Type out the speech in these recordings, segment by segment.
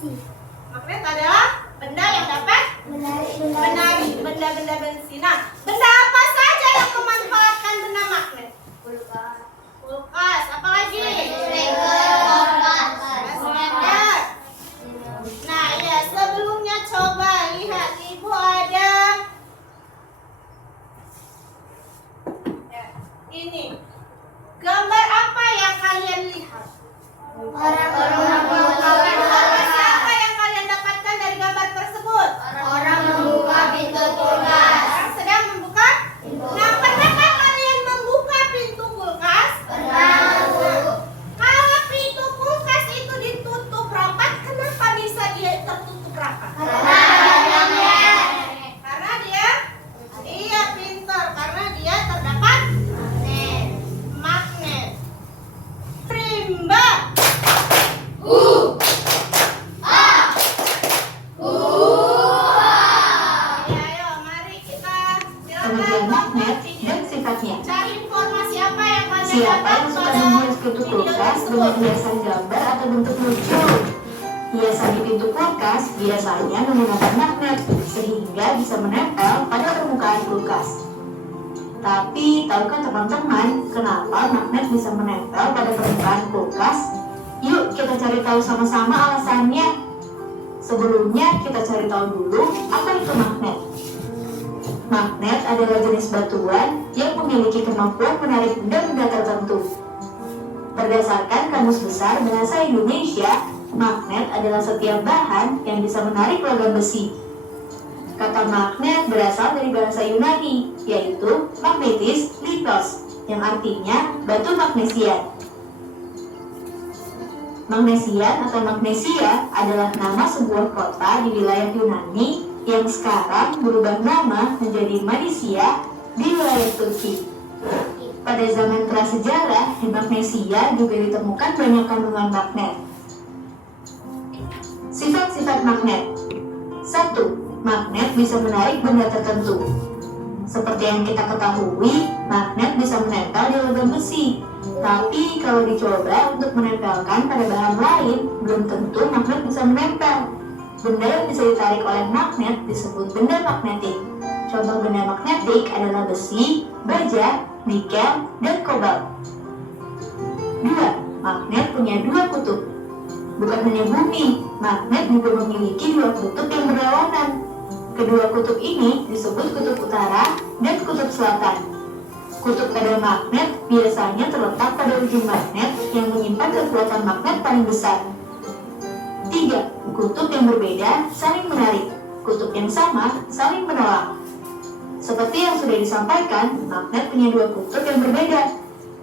Magnet adalah benda yang dapat menarik benda-benda besi. Nah, benda apa saja yang memanfaatkan benda magnet? Kulkas. Apa lagi? Kalender. Nah, ya sebelumnya coba lihat Ibu ada ini. Gambar apa yang kalian lihat? Gambar siapa yang kalian dapatkan dari gambar tersebut? Orang membuka pintu kulkas. Orang sedang membuka. Nah, pernahkah kalian membuka pintu kulkas? Kalau pintu kulkas itu ditutup rapat, kenapa bisa dia tertutup rapat? Karena dia pintar. Karena dia terdapat magnet. Rimba. Ayo, mari kita Pengertian magnet dan sifatnya. cari informasi apa yang kalian Siapa dapat yang suka pada menghias pintu video kulkas dengan tersebut? hiasan gambar atau bentuk lucu? Hiasan di pintu kulkas biasanya menggunakan magnet sehingga bisa menempel pada permukaan kulkas. Tapi tahukah teman-teman kenapa magnet bisa menempel pada permukaan kulkas? Yuk kita cari tahu sama-sama alasannya. Sebelumnya kita cari tahu dulu apa itu magnet. Magnet adalah jenis batuan yang memiliki kemampuan menarik benda-benda tertentu. Berdasarkan Kamus Besar Bahasa Indonesia, magnet adalah setiap bahan yang bisa menarik logam besi. Kata magnet berasal dari bahasa Yunani, yaitu magnetis litos, yang artinya batu magnesian. Magnesian atau magnesia adalah nama sebuah kota di wilayah Yunani yang sekarang berubah nama menjadi Manisia di wilayah Turki. Pada zaman prasejarah, di Magnesia juga ditemukan banyak kandungan magnet. Sifat-sifat magnet. 1. Magnet bisa menarik benda tertentu. Seperti yang kita ketahui, magnet bisa menempel di logam besi. Tapi kalau dicoba untuk menempelkan pada bahan lain, belum tentu magnet bisa menempel. Benda yang bisa ditarik oleh magnet disebut benda magnetik. Contoh benda magnetik adalah besi, baja, nikel, dan kobalt. 2. Magnet punya dua kutub. Bukan hanya bumi, magnet juga memiliki dua kutub yang berlawanan. Kedua kutub ini disebut kutub utara dan kutub selatan. Kutub pada magnet biasanya terletak pada ujung magnet yang menyimpan kekuatan magnet paling besar. 3. Kutub yang berbeda saling menarik. Kutub yang sama saling menolak. Seperti yang sudah disampaikan, magnet punya dua kutub yang berbeda.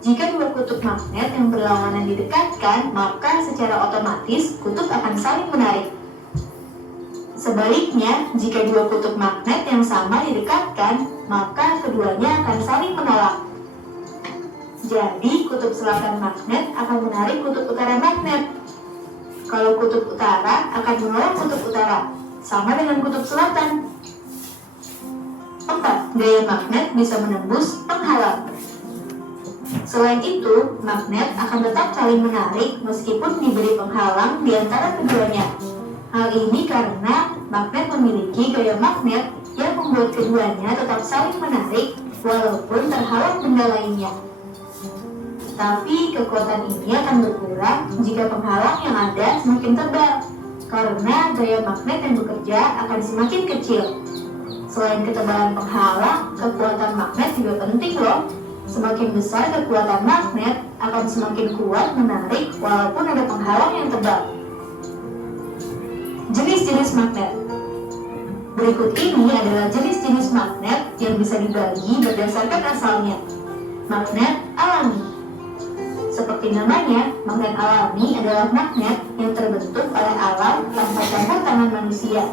Jika dua kutub magnet yang berlawanan didekatkan, maka secara otomatis kutub akan saling menarik. Sebaliknya, jika dua kutub magnet yang sama didekatkan, maka keduanya akan saling menolak. Jadi, kutub selatan magnet akan menarik kutub utara magnet. Kalau kutub utara akan menolak kutub utara, sama dengan kutub selatan. 4. Gaya magnet bisa menembus penghalang. Selain itu, magnet akan tetap saling menarik meskipun diberi penghalang di antara keduanya. Hal ini karena magnet memiliki gaya magnet yang membuat keduanya tetap saling menarik walaupun terhalang benda lainnya. Tapi kekuatan ini akan berkurang jika penghalang yang ada semakin tebal, karena gaya magnet yang bekerja akan semakin kecil. Selain ketebalan penghalang, kekuatan magnet juga penting loh. Semakin besar kekuatan magnet akan semakin kuat menarik walaupun ada penghalang yang tebal. Jenis-jenis magnet. Berikut ini adalah jenis-jenis magnet yang bisa dibagi berdasarkan asalnya. Magnet alami. Seperti namanya, magnet alami adalah magnet yang terbentuk oleh alam tanpa campur tangan manusia.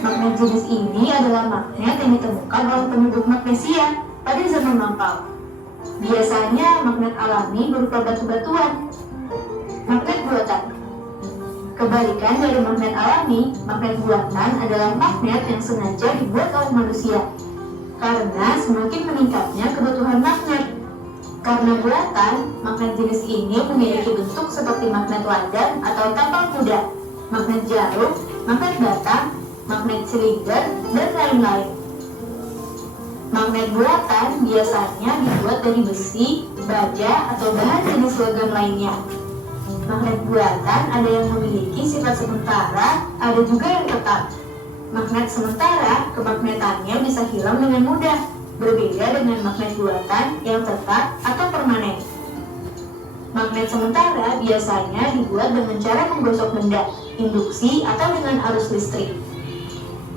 Magnet jenis ini adalah magnet yang ditemukan oleh penduduk Magnesia pada zaman lampau. Biasanya magnet alami berupa batu-batuan. Magnet buatan. Kebalikan dari magnet alami, magnet buatan adalah magnet yang sengaja dibuat oleh manusia. Karena semakin meningkatnya kebutuhan magnet. Karena buatan, magnet jenis ini memiliki bentuk seperti magnet ladang atau tapal kuda. magnet jarum, magnet batang, magnet silinder, dan lain-lain. Magnet buatan biasanya dibuat dari besi, baja, atau bahan jenis logam lainnya. Magnet buatan ada yang memiliki sifat sementara, ada juga yang tetap. Magnet sementara, kemagnetannya bisa hilang dengan mudah, berbeda dengan magnet buatan yang tetap atau permanen. Magnet sementara biasanya dibuat dengan cara menggosok benda, induksi, atau dengan arus listrik.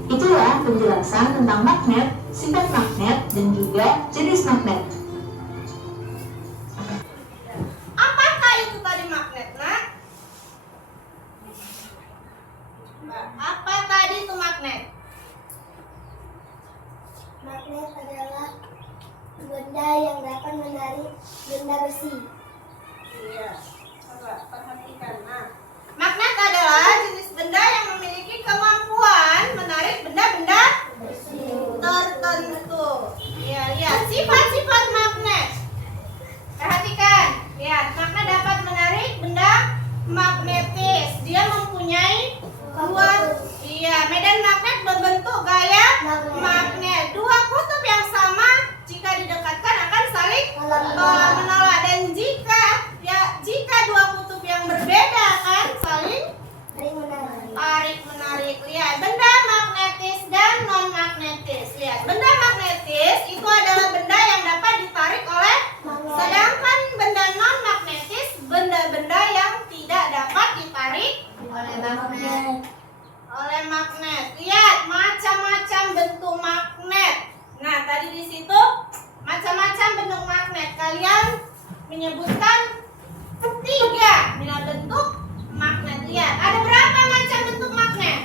Itulah penjelasan tentang magnet, sifat magnet, dan juga jenis magnet. Apakah itu tadi magnet, nak? Apa tadi itu magnet? Magnet adalah benda yang dapat menarik benda besi. Iya, coba perhatikan. Nah, magnet adalah jenis benda yang memiliki kemampuan menarik benda-benda tertentu. Iya, lihat sifat-sifat magnet. Perhatikan, lihat magnet dapat menarik benda magnetis. Dia mempunyai medan magnet berbentuk gaya magnet. Dua kutub yang sama jika didekatkan akan saling menolak, dan jika dua kutub yang berbeda akan saling tarik menarik. Lihat, benda magnetis dan non magnetis. Lihat, benda magnetis itu adalah benda yang dapat ditarik oleh, sedangkan benda non magnetis benda-benda yang tidak dapat ditarik oleh magnet. Lihat macam-macam bentuk magnet. Nah, tadi di situ macam-macam bentuk magnet. Kalian menyebutkan 3 bentuk magnet. Lihat, ada berapa macam bentuk magnet?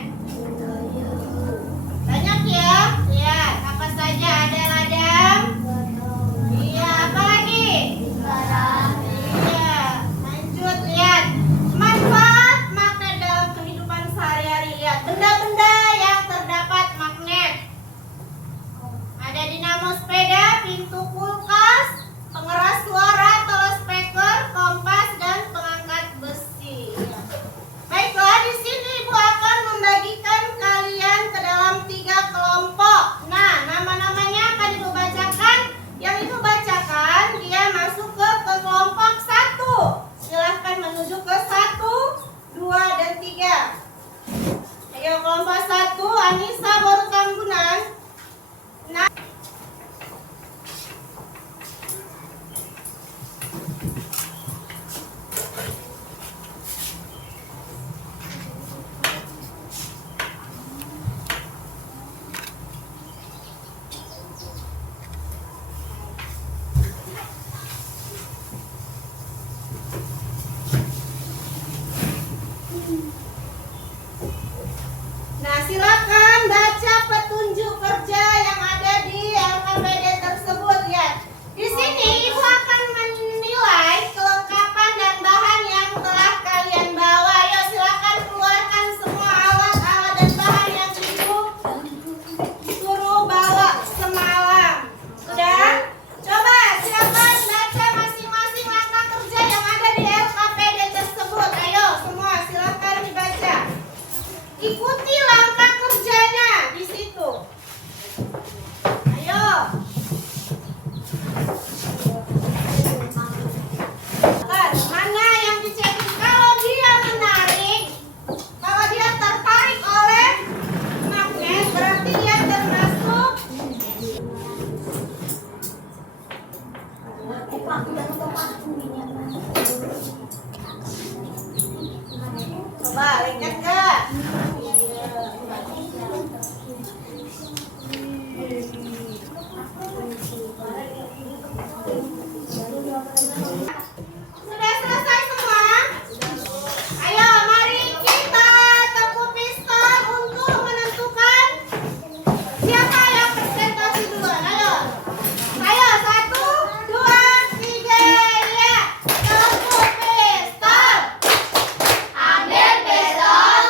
Banyak ya. Lihat, apa saja? Ada ladang. Iya, apa lagi? Iya, lanjut. Lihat manfaat magnet dalam kehidupan sehari-hari. Lihat benda-benda yang terdapat magnet. Ada dinamo sepeda, pintu kulkas, pengeras suara, telespeker, kompas, dan pengangkat besi. Baiklah, di sini Ibu akan membagikan kalian ke dalam 3 kelompok. Nah, nama-namanya akan Ibu bacakan. Yang Ibu bacakan, dia masuk ke kelompok 1. Silahkan menuju ke 1, 2, dan 3. Ayo, kelompok 1, Anissa Boru Tambunan. Nah, silakan baca petunjuk kerja yang ada di LKPD tersebut. Lihat, di sini Ibu akan menilai kelengkapan dan bahan yang telah kalian bawa. Ayo silakan keluarkan semua alat-alat dan bahan yang Ibu suruh bawa semalam. Sudah? Coba silakan baca masing-masing langkah kerja yang ada di LKPD tersebut. Ayo semua silakan dibaca. Ikuti langkah kerjanya di situ. Ayo. Mana yang dicek? Kalau dia menarik, kalau dia tertarik oleh magnet, berarti dia termasuk coba lihat enggak? Sudah selesai semua? Ayo, mari kita tepuk pistol untuk menentukan siapa yang presentasi duluan. Ayo, 1, 2, 3, ya. Tepuk pistol. Ambil pistol.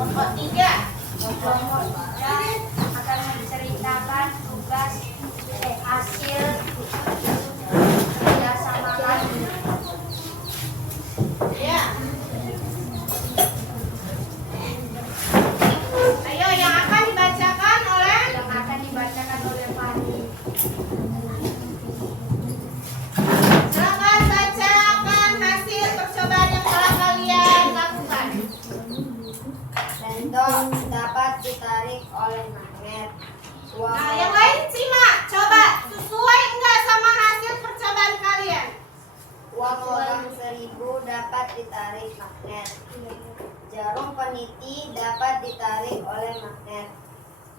Kelompok 3. Kelompok 3 akan menceritakan tugas hasil kerjasama kami. Ya. Ayo yang akan dibacakan oleh Fani. silakan bacakan hasil percobaan yang telah kalian lakukan. Sendok dapat ditarik oleh magnet. Nah, yang lain simak. Coba sesuai enggak sama hasil percobaan kalian? Uang logam 1000 dapat ditarik magnet. Jarum peniti dapat ditarik oleh magnet.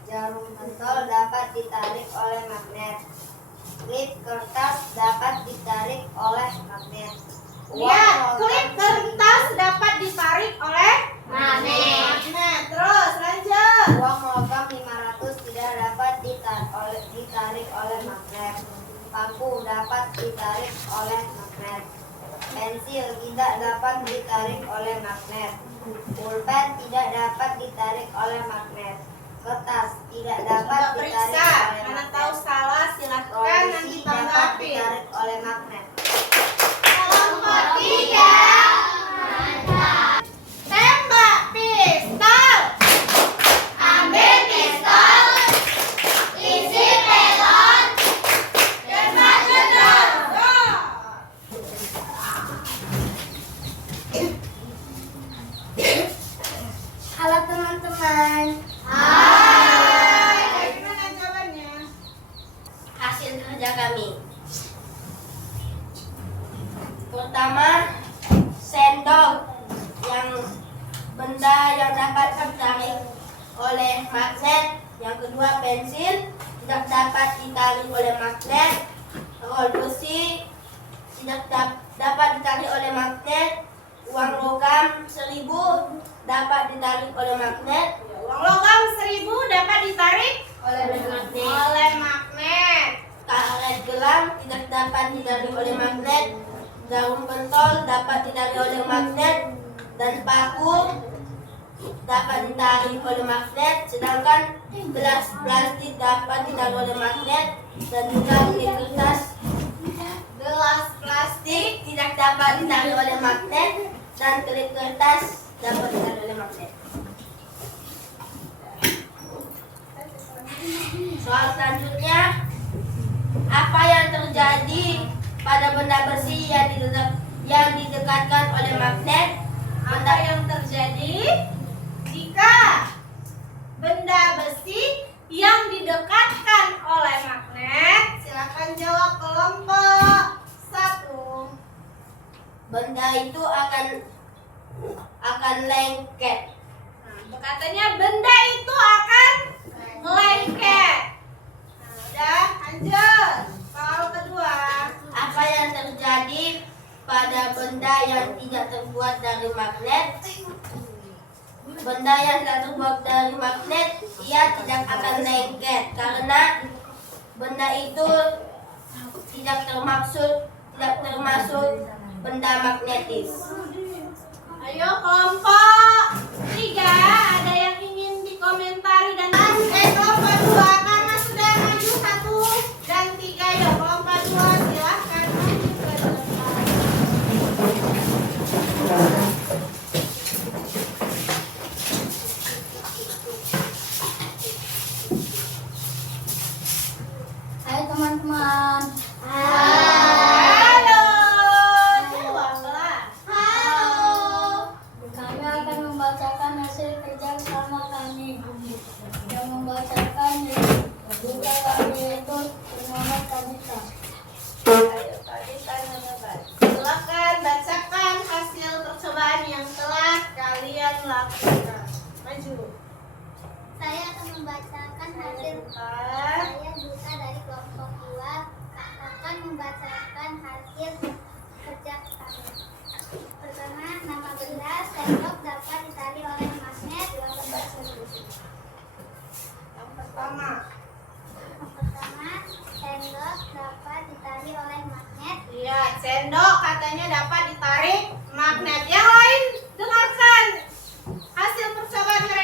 Jarum pentol dapat ditarik oleh magnet. Klip kertas dapat ditarik oleh magnet. Lihat, klip kertas dapat ditarik oleh magnet. Terus lanjut. Uang logam 500 tidak dapat ditarik oleh magnet. Paku dapat ditarik oleh magnet. Pensil tidak dapat ditarik oleh magnet. Pulpen tidak dapat ditarik oleh magnet. Kertas tidak dapat Coba ditarik periksa. oleh Karena magnet. tahu salah silahkan Polisi nanti dapat tanggapi. ditarik oleh magnet. Kelompok 3. Tembak pistol. Ambil pistol. Isi pelon. Tembak jedor. Halo teman-teman. Hai. Gimana jawabannya? Hasil kerja kami. Pertama, sendok yang benda yang dapat ditarik oleh magnet. Yang kedua, pensil tidak dapat ditarik oleh magnet. Roll besi tidak dapat ditarik oleh magnet. Uang logam 1000 dapat ditarik oleh magnet. Uang logam 1000 dapat ditarik Oleh magnet. oleh magnet. Karet gelang tidak dapat ditarik oleh magnet. Jarum pentol dapat ditarik oleh magnet. Dan paku dapat ditarik oleh magnet. Sedangkan gelas plastik dapat ditarik oleh magnet. Dan juga klip kertas Gelas plastik. tidak dapat ditarik oleh magnet. Dan klip kertas dapat ditarik oleh magnet. Soal selanjutnya, apa yang terjadi pada benda besi yang didekatkan oleh magnet? Apa yang terjadi jika benda besi yang didekatkan oleh magnet? Silakan jawab kelompok 1. Benda itu akan lengket. Nah, katanya benda itu akan melengket. Nah, udah lanjut. Soal kedua. Apa yang terjadi pada benda yang tidak terbuat dari magnet? Benda yang tidak terbuat dari magnet, ia tidak akan lengket karena benda itu tidak termasuk benda magnetis. Ayo kelompok 3, ada yang ingin dikomentari dan kelompok 2 karena sudah maju 1 dan 3 ya kelompok 2 silahkan maju ke depan. Hai teman-teman. Halo. Coba kelas. Kami akan membacakan hasil kerja sama kami. Yang membacakan juga kami yaitu bernama Kanita. Ayo Kanita mencoba. Silakan bacakan hasil percobaan yang telah kalian lakukan. Maju. Saya akan membacakan hasil. Bukan. Saya Duta dari kelompok 2 akan membacakan hasil kerja kami. Pertama, nama benda sendok dapat ditarik oleh magnet. Yang pertama. Sendok dapat ditarik oleh magnet. Iya, sendok katanya dapat ditarik magnet. Yang lain dengarkan hasil percobaan mereka.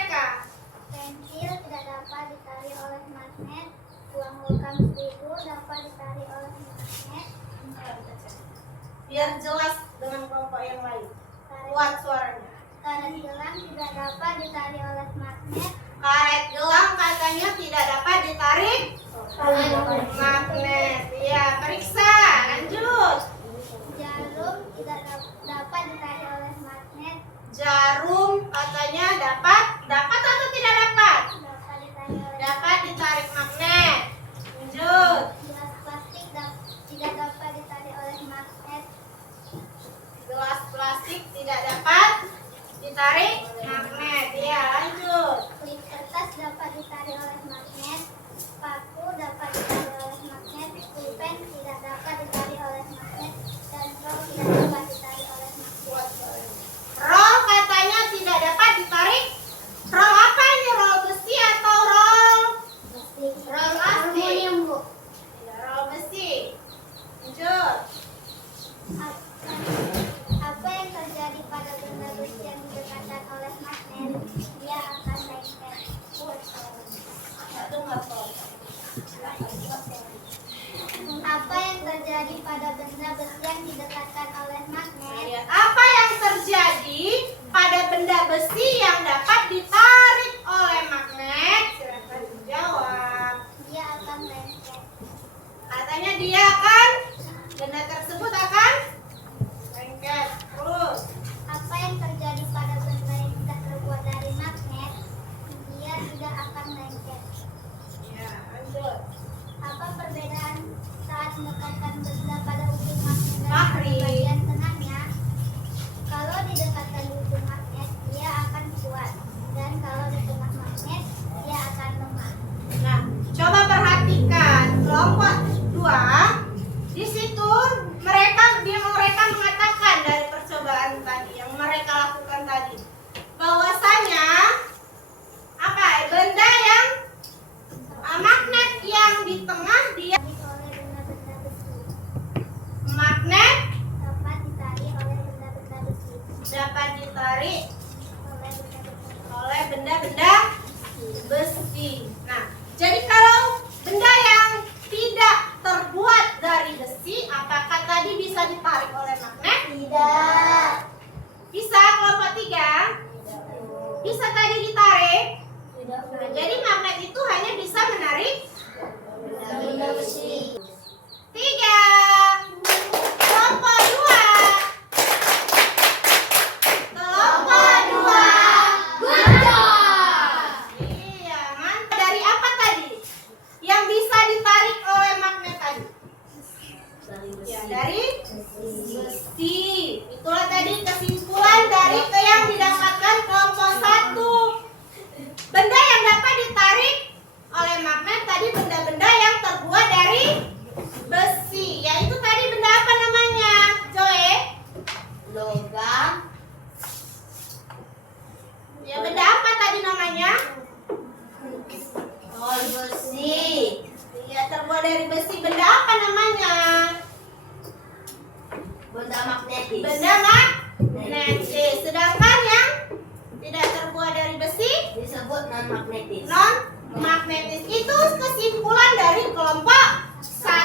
biar jelas dengan kelompok yang lain. Kuat suaranya. Karet gelang tidak dapat ditarik oleh magnet. Karet gelang katanya tidak dapat ditarik magnet. Ya, periksa. Lanjut. Jarum tidak dapat ditarik oleh magnet. Jarum katanya dapat atau tidak dapat? Dapat ditarik oleh Dapat ditarik magnet. Lanjut. gelas plastik tidak dapat ditarik oleh magnet. Gelas plastik tidak dapat ditarik magnet. Ya, lanjut. Klip kertas dapat ditarik oleh magnet. Paku dapat ditarik oleh magnet. Pulpen tidak dapat ditarik oleh magnet. Dan rol tidak dapat ditarik oleh magnet. Roll katanya tidak dapat ditarik. Roll apa ini? Roll besi atau roll? Roll plastik. Aluminium, Bu. Ya, roll besi. Lanjut. Apa yang terjadi pada benda besi yang didekatkan oleh magnet? Dia akan lengket. Apa yang terjadi pada benda besi yang didekatkan oleh magnet? Lihat apa yang terjadi pada benda besi yang dapat ditarik oleh magnet. Silakan dijawab. Dia akan lengket. Katanya dia akan, benda tersebut akan lengket. Terus. Apa yang terjadi pada benda yang tidak terbuat dari magnet? Dia tidak akan lengket. Ya, lanjut. Apa perbedaan saat mendekatkan benda pada ujung magnet dan Fahri. pada bagian tengahnya? Kalau didekatkan di ujung magnet, dia akan kuat. Dan kalau di tengah magnet, dia akan lemah. Nah, coba perhatikan kelompok 2. Di situ mereka mengatakan dari percobaan tadi yang mereka lakukan tadi bahwasanya apa? Benda yang magnet yang di tengah dia Oleh benda-benda besi. magnet Dapat ditarik oleh benda-benda besi. dapat ditarik Oleh benda-benda oleh benda-benda besi. Nah, jadi kalau benda yang tidak terbuat dari besi, apakah tadi bisa ditarik oleh magnet? Tidak. Bisa kelompok 3? Bisa tadi ditarik? Nah, jadi magnet itu hanya bisa menarik Benda besi. 3. Kelompok 2. Kelompok 2. Good job. Iya, mantap. Dari apa tadi? Yang bisa ditarik oleh magnet tadi? Ya, dari besi. Itulah tadi kesimpulan dari yang didapatkan kelompok 1. Benda yang dapat ditarik oleh magnet tadi benda-benda yang terbuat dari besi. Yaitu tadi benda apa namanya? Joe? Logam. Ya, benda apa tadi namanya? Tol besi. Ya, terbuat dari besi. Benda apa namanya? Benda magnetis. Benda magnetis. Sedangkan yang tidak terbuat dari besi, disebut non magnetis. non magnetis. Itu kesimpulan dari kelompok 1.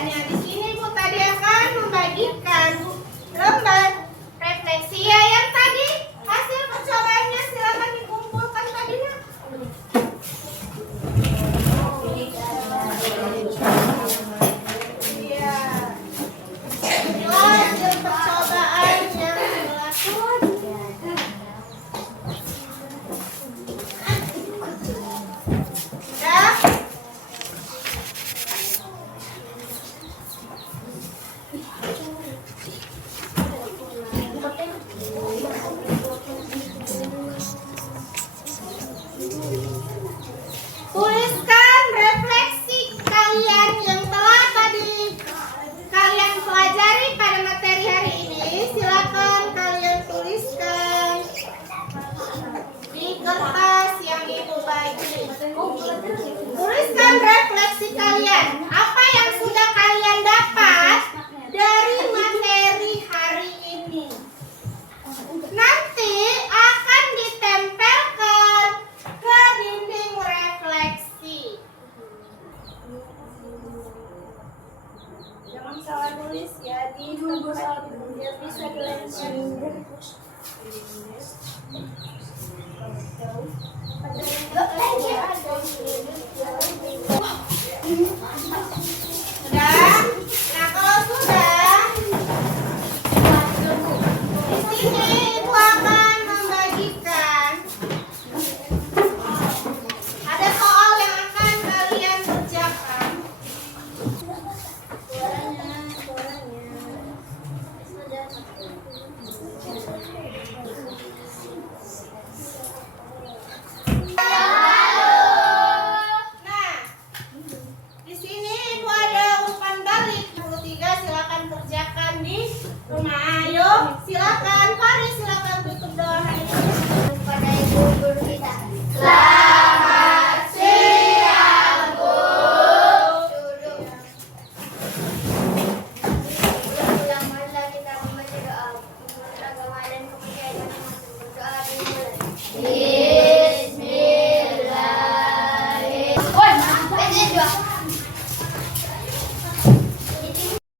pertanyaannya. Di sini Bu tadi akan membagikan lembar refleksi ya yang tadi hasil percobaannya silakan dikumpulkan tadi ya. Iya. Inilah hasil percobaan yang dilakukan. Sudah? Tuliskan refleksi kalian yang telah tadi kalian pelajari pada materi hari ini. Silakan kalian tuliskan di kertas yang Ibu bagi. Tuliskan refleksi kalian. Apa yang sudah kalian dapat dari materi hari ini. Nanti akan ditempelkan ke dinding refleksi. Jangan salah tulis ya di tempat biar bisa dilanjutkan. Yuk, lanjut.